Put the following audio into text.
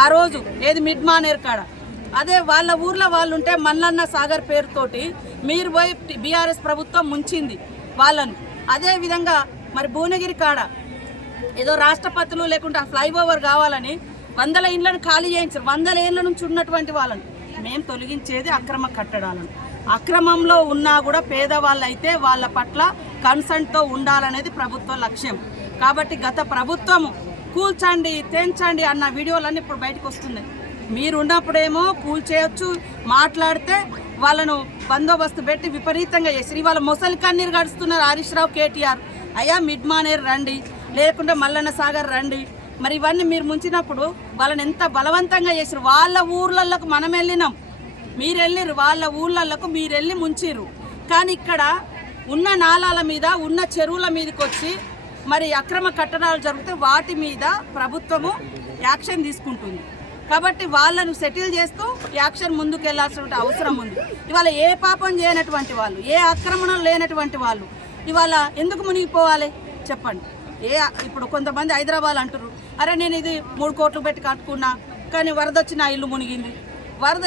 ఆ రోజు ఏది మిడ్ మానేర్ కాడ. అదే వాళ్ళ ఊర్లో వాళ్ళు ఉంటే మల్లన్న సాగర్ పేరుతోటి మీరు పోయి బీఆర్ఎస్ ప్రభుత్వం ముంచింది వాళ్ళను. అదే విధంగా మరి భువనగిరి కాడ ఏదో రాష్ట్రపతులు లేకుంటే ఫ్లైఓవర్ కావాలని 100 ఇండ్లను ఖాళీ చేయించారు. 100 ఏళ్ళ నుంచి ఉన్నటువంటి వాళ్ళని మేము తొలగించేది అక్రమ కట్టడాలను. అక్రమంలో ఉన్నా కూడా పేదవాళ్ళు అయితే వాళ్ళ పట్ల కన్సర్న్తో ఉండాలనేది ప్రభుత్వ లక్ష్యం. కాబట్టి గత ప్రభుత్వము కూల్చండి తెంచండి అన్న వీడియోలన్నీ ఇప్పుడు బయటకు వస్తున్నాయి. మీరు ఉన్నప్పుడేమో కూల్చేయచ్చు, మాట్లాడితే వాళ్ళను బందోబస్తు పెట్టి విపరీతంగా చేసి ఇవాళ మొసలి కన్నీరు గడుస్తున్నారు హరీష్ రావు, కేటీఆర్. అయ్యా మిడ్ మానేర్ రండి, లేకుంటే మల్లన్న సాగర్ రండి. మరి ఇవన్నీ మీరు ముంచినప్పుడు వాళ్ళని ఎంత బలవంతంగా చేసారు. వాళ్ళ ఊర్లలోకి మనం వెళ్ళినాం, మీరు వెళ్ళిర్రు. వాళ్ళ ఊళ్ళకు మీరు వెళ్ళి ముంచిర్రు. కానీ ఇక్కడ ఉన్న నాలాల మీద ఉన్న చెరువుల మీదకి వచ్చి మరి అక్రమ కట్టడాలు జరిగితే వాటి మీద ప్రభుత్వము యాక్షన్ తీసుకుంటుంది. కాబట్టి వాళ్ళను సెటిల్ చేస్తూ యాక్షన్ ముందుకు వెళ్లాల్సిన అవసరం ఉంది. ఇవాళ ఏ పాపం చేయనటువంటి వాళ్ళు, ఏ ఆక్రమణ లేనటువంటి వాళ్ళు ఇవాళ ఎందుకు మునిగిపోవాలి చెప్పండి. ఇప్పుడు కొంతమంది హైదరాబాద్ అంటారు, అరే నేను ఇది 3 కోట్లు పెట్టి కట్టుకున్నా కానీ వరద వచ్చి నా ఇల్లు మునిగింది. వరద